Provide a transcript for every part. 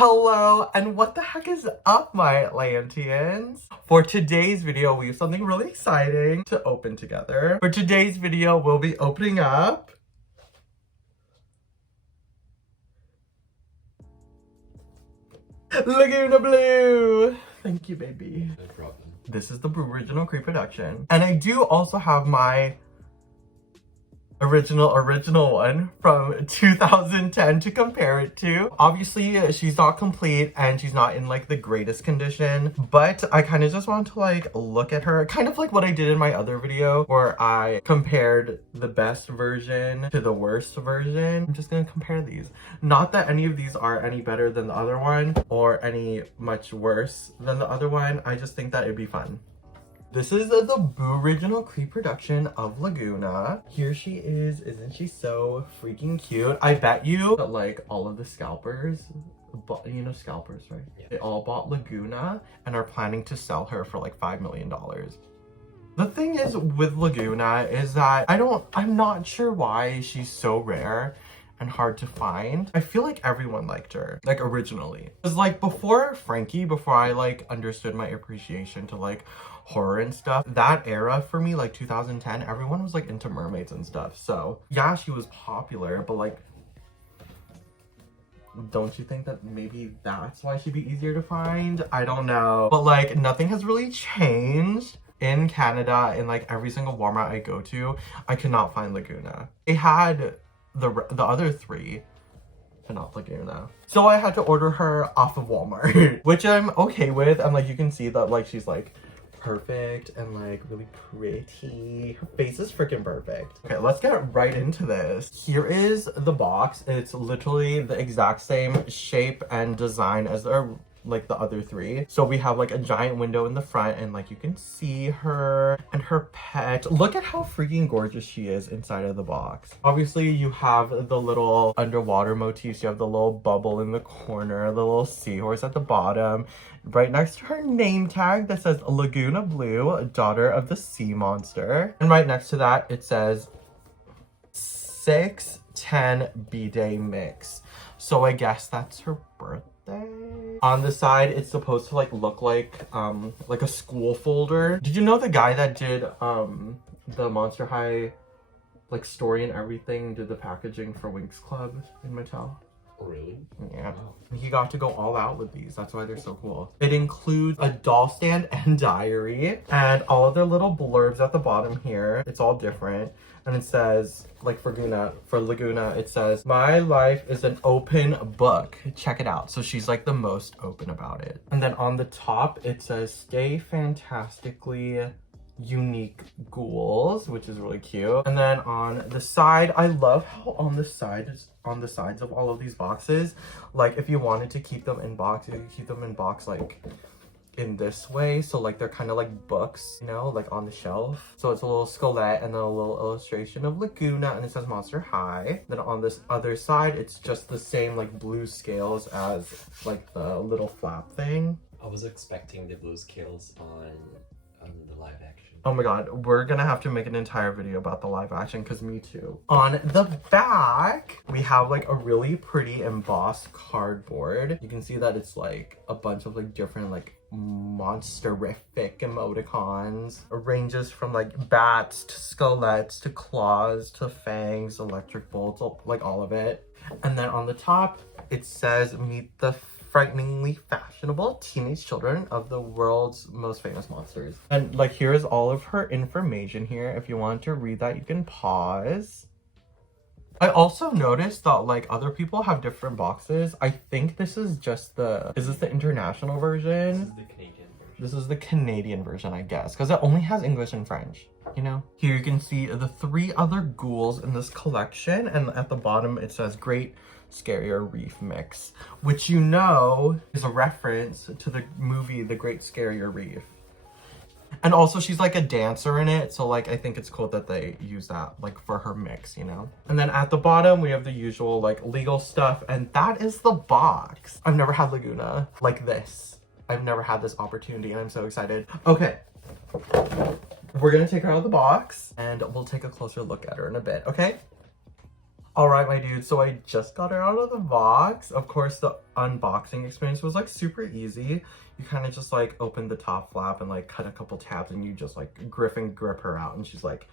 Hello, and what the heck is up, my Atlanteans? For today's video, we have something really exciting to open together. For today's video, we'll be opening up Lagoona Blue. Thank you, baby. No problem. This is the original pre-production. And I do also have my original one from 2010 to compare it to. Obviously, she's not complete and she's not in like the greatest condition, but I kind of just want to like look at her, kind of like what I did in my other video where I compared the best version to the worst version. I'm just gonna compare these. Not that any of these are any better than the other one or any much worse than the other one. I just think that it'd be fun. This is the original pre-production of Lagoona. Here she is. Isn't she so freaking cute? I bet you that like all of the scalpers, you know scalpers, right? Yeah. They all bought Lagoona and are planning to sell her for like $5 million. The thing is with Lagoona is that I'm not sure why she's so rare and hard to find. I feel like everyone liked her, like originally. Because like before Frankie, before I like understood my appreciation to like horror and stuff, that era for me, like 2010, everyone was like into mermaids and stuff. So yeah, she was popular, but like, don't you think that maybe that's why she'd be easier to find? I don't know. But like nothing has really changed. In Canada, in like every single Walmart I go to, I could not find Lagoona. They had the other three, but not Lagoona. So I had to order her off of Walmart, which I'm okay with. And like you can see that like she's like perfect and like really pretty. Her face is freaking perfect. Okay, let's get right into this. Here is the box. It's literally the exact same shape and design as like the other three. So we have like a giant window in the front and like you can see her and her pet. Look at how freaking gorgeous she is inside of the box. Obviously you have the little underwater motifs. You have the little bubble in the corner, the little seahorse at the bottom. Right next to her name tag that says Lagoona Blue, daughter of the sea monster. And right next to that it says 610 B-Day mix. So I guess that's her birthday. On the side, it's supposed to like look like a school folder. Did you know the guy that did the Monster High like story and everything did the packaging for Winx Club in Mattel? Oh, really? Yeah. Wow. He got to go all out with these. That's why they're so cool. It includes a doll stand and diary and all of their little blurbs at the bottom here. It's all different. And it says, like for Lagoona, it says, "My life is an open book. Check it out." So she's like the most open about it. And then on the top, it says, "Stay fantastically unique ghouls," which is really cute. And then on the side, I love how on the sides of all of these boxes, like if you wanted to keep them in box, you could keep them in box like in this way. So like they're kind of like books, you know, like on the shelf. So it's a little skelette and then a little illustration of Lagoona and it says Monster High. Then on this other side, it's just the same like blue scales as like the little flap thing. I was expecting the blue scales on the live action. Oh my god, we're gonna have to make an entire video about the live action because me too. On the back, we have like a really pretty embossed cardboard. You can see that it's like a bunch of like different like monsterific emoticons. It ranges from like bats to skelettes to claws to fangs, electric bolts, like all of it. And then on the top, it says, "Meet the frighteningly fashionable teenage children of the world's most famous monsters." And like here's all of her information here. If you want to read that, you can pause. I also noticed that like other people have different boxes. I think this is just is this the international version? This is the Canadian version. This is the Canadian version, I guess, because it only has English and French, you know? Here you can see the 3 other ghouls in this collection, and at the bottom it says Great Scarier Reef Mix, which you know is a reference to the movie The Great Scarier Reef. And also she's like a dancer in it, so like I think it's cool that they use that like for her mix, you know? And then at the bottom we have the usual like legal stuff, and that is the box. I've never had Lagoona like this. I've never had this opportunity and I'm so excited. Okay, we're gonna take her out of the box and we'll take a closer look at her in a bit, okay? All right, my dude, so I just got her out of the box. Of course, the unboxing experience was like super easy. You kind of just like open the top flap and like cut a couple tabs and you just like grip her out and she's like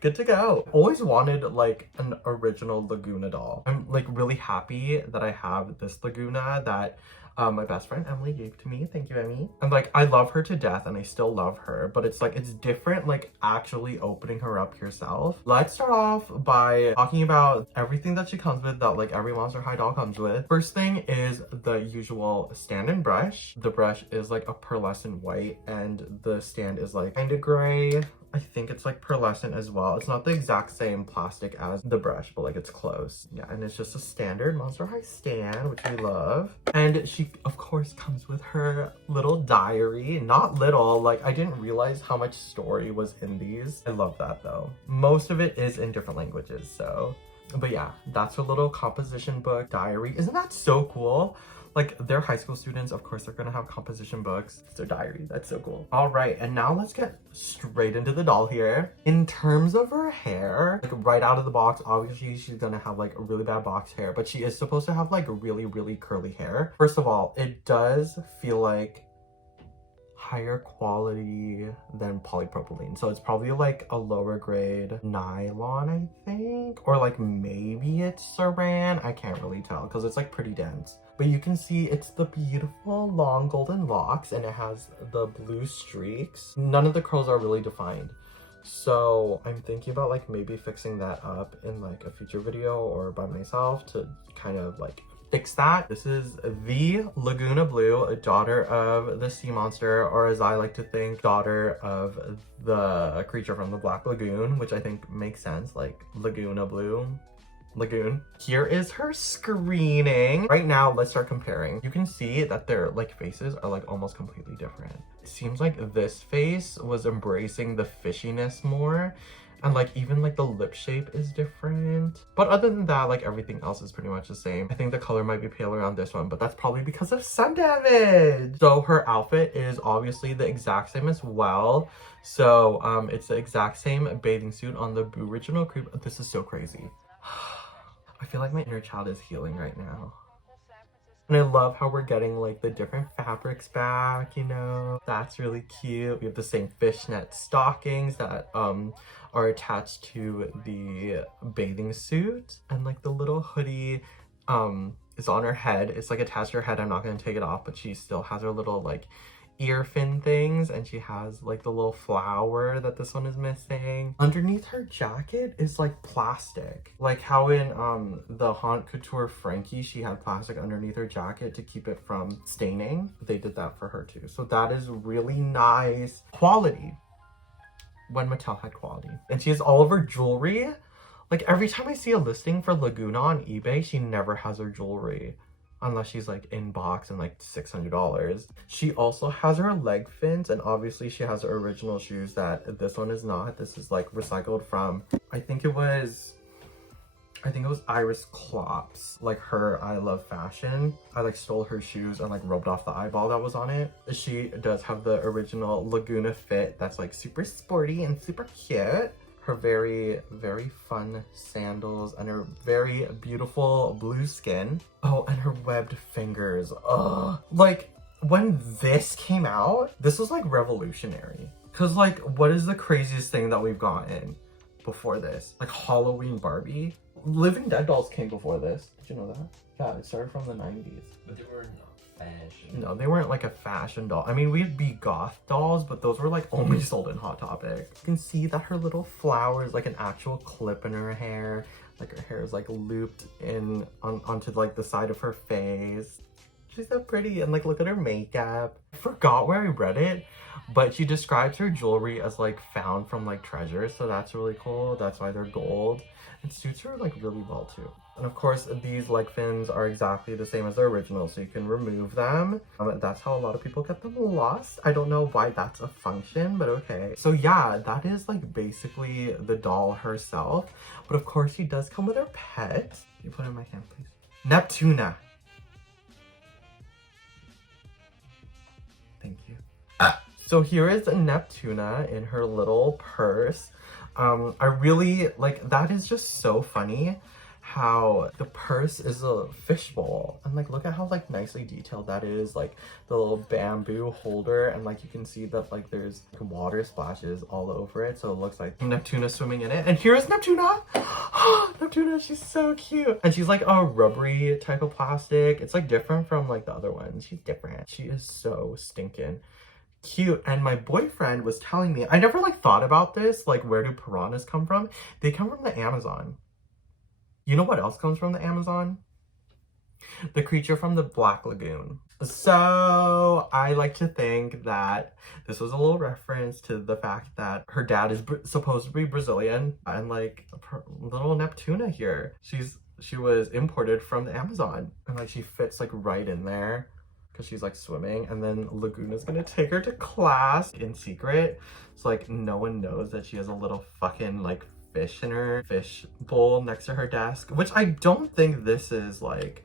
good to go. Always wanted like an original Lagoona doll. I'm like really happy that I have this Lagoona that my best friend Emily gave to me. Thank you, Emmy. And like, I love her to death and I still love her, but it's like, it's different like actually opening her up yourself. Let's start off by talking about everything that she comes with that like every Monster High doll comes with. First thing is the usual stand and brush. The brush is like a pearlescent white and the stand is like kind of gray. I think it's like pearlescent as well. It's not the exact same plastic as the brush, but like it's close. Yeah, and it's just a standard Monster High stand, which we love. And she, of course, comes with her little diary. Not little, like I didn't realize how much story was in these. I love that though. Most of it is in different languages, so. But yeah, that's her little composition book diary. Isn't that so cool? Like, they're high school students, of course they're gonna have composition books. It's their diary. That's so cool. All right, and now let's get straight into the doll here. In terms of her hair, like right out of the box, obviously she's gonna have like really bad box hair, but she is supposed to have like really, really curly hair. First of all, it does feel like higher quality than polypropylene, so it's probably like a lower grade nylon, I think, or like maybe it's saran. I can't really tell because it's like pretty dense, but you can see it's the beautiful long golden locks and it has the blue streaks. None of the curls are really defined, so I'm thinking about like maybe fixing that up in like a future video or by myself to kind of like fix that. This is the Lagoona Blue, a daughter of the sea monster, or as I like to think, daughter of the creature from the Black Lagoon, which I think makes sense, like Lagoona Blue. Lagoon. Here is her screening. Right now, let's start comparing. You can see that their like faces are like almost completely different. It seems like this face was embracing the fishiness more. And like even like the lip shape is different. But other than that, like everything else is pretty much the same. I think the color might be paler on this one, but that's probably because of sun damage. So her outfit is obviously the exact same as well. So it's the exact same bathing suit on the original creep. This is so crazy. I feel like my inner child is healing right now. And I love how we're getting like the different fabrics back, you know? That's really cute. We have the same fishnet stockings that are attached to the bathing suit. And like the little hoodie is on her head. It's like attached to her head. I'm not gonna take it off, but she still has her little like ear fin things, and she has like the little flower that this one is missing. Underneath her jacket is like plastic, like how in the Haute Couture Frankie she had plastic underneath her jacket to keep it from staining. They did that for her too, so that is really nice quality when Mattel had quality. And she has all of her jewelry. Like every time I see a listing for Lagoona on eBay, she never has her jewelry unless she's like in box and like $600. She also has her leg fins, and obviously she has her original shoes that this one is not. This is like recycled from, I think it was Iris Klopp's, like her I Love Fashion. I like stole her shoes and like rubbed off the eyeball that was on it. She does have the original Lagoona fit that's like super sporty and super cute. Her very, very fun sandals and her very beautiful blue skin. Oh, and her webbed fingers. Ugh. Like, when this came out, this was like revolutionary. Cause like, what is the craziest thing that we've gotten before this? Like Halloween Barbie? Living Dead dolls came before this. Did you know that? Yeah, it started from the 90s. But they were not fashion. No, they weren't like a fashion doll. I mean, we'd be goth dolls, but those were like only sold in Hot Topic. You can see that her little flower is like an actual clip in her hair. Like her hair is like looped in onto like the side of her face. She's so pretty, and like look at her makeup. I forgot where I read it, but she describes her jewelry as like found from like treasures, so that's really cool. That's why they're gold. It suits her like really well too. And of course, these leg fins are exactly the same as the original, so you can remove them. That's how a lot of people get them lost. I don't know why that's a function, but okay. So yeah, that is like basically the doll herself. But of course, she does come with her pet. Can you put it in my hand, please? Neptuna. Thank you. So here is Neptuna in her little purse. I really, like, that is just so funny how the purse is a fishbowl, and like look at how like nicely detailed that is, like the little bamboo holder, and like you can see that like there's like, water splashes all over it, so it looks like Neptuna swimming in it. And here's Neptuna. Neptuna, she's so cute, and she's like a rubbery type of plastic. It's like different from like the other ones. She's different. She is so stinking cute. And my boyfriend was telling me, I never like thought about this, like where do piranhas come from? They come from the Amazon. You know what else comes from the Amazon? The creature from the Black Lagoon. So I like to think that this was a little reference to the fact that her dad is supposed to be Brazilian, and like little Neptuna here, she was imported from the Amazon, and like she fits like right in there because she's like swimming. And then Laguna's gonna take her to class in secret, so like no one knows that she has a little fucking like fish in her fish bowl next to her desk, which I don't think this is like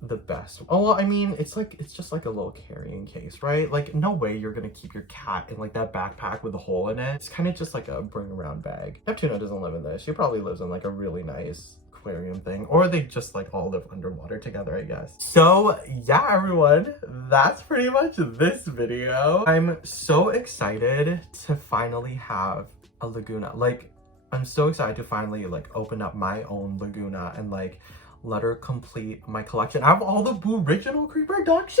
the best. Oh well, I mean, it's just like a little carrying case, right? Like no way you're gonna keep your cat in like that backpack with a hole in it. It's kind of just like a bring around bag. Neptuna doesn't live in this. She probably lives in like a really nice aquarium thing, or they just like all live underwater together, I guess. So yeah, everyone, that's pretty much this video. I'm so excited to finally have a Lagoona. Like I'm so excited to finally like open up my own Lagoona and like let her complete my collection. I have all the Boo original reproductions.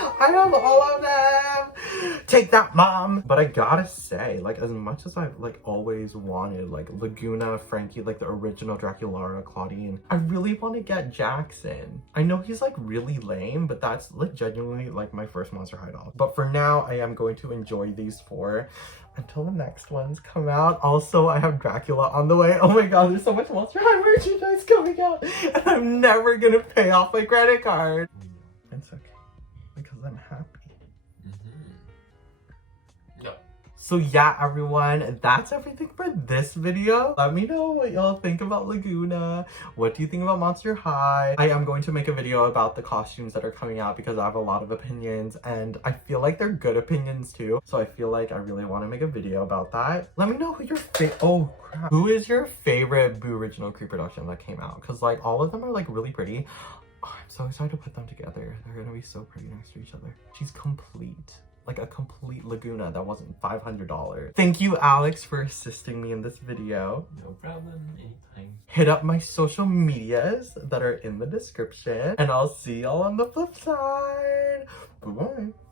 I have all of them. Take that, mom. But I gotta say, like as much as I've like always wanted like Lagoona, Frankie, like the original Draculara, Claudine, I really want to get Jackson. I know he's like really lame, but that's like genuinely like my first Monster High doll. But for now, I am going to enjoy these 4 until the next ones come out. Also, I have Dracula on the way. Oh my god, there's so much Monster High merchandise coming out, and I'm never gonna pay off my credit card. It's okay, because I'm happy. No. So yeah, everyone, that's everything for this video. Let me know what y'all think about Lagoona. What do you think about Monster High? I am going to make a video about the costumes that are coming out because I have a lot of opinions, and I feel like they're good opinions too. So I feel like I really want to make a video about that. Let me know who your oh crap. Who is your favorite Boo original pre-production that came out? Because like all of them are like really pretty. Oh, I'm so excited to put them together. They're gonna be so pretty next to each other. She's complete. Like a complete Lagoona that wasn't $500. Thank you, Alex, for assisting me in this video. No problem, anytime. Hit up my social medias that are in the description, and I'll see y'all on the flip side. Bye-bye.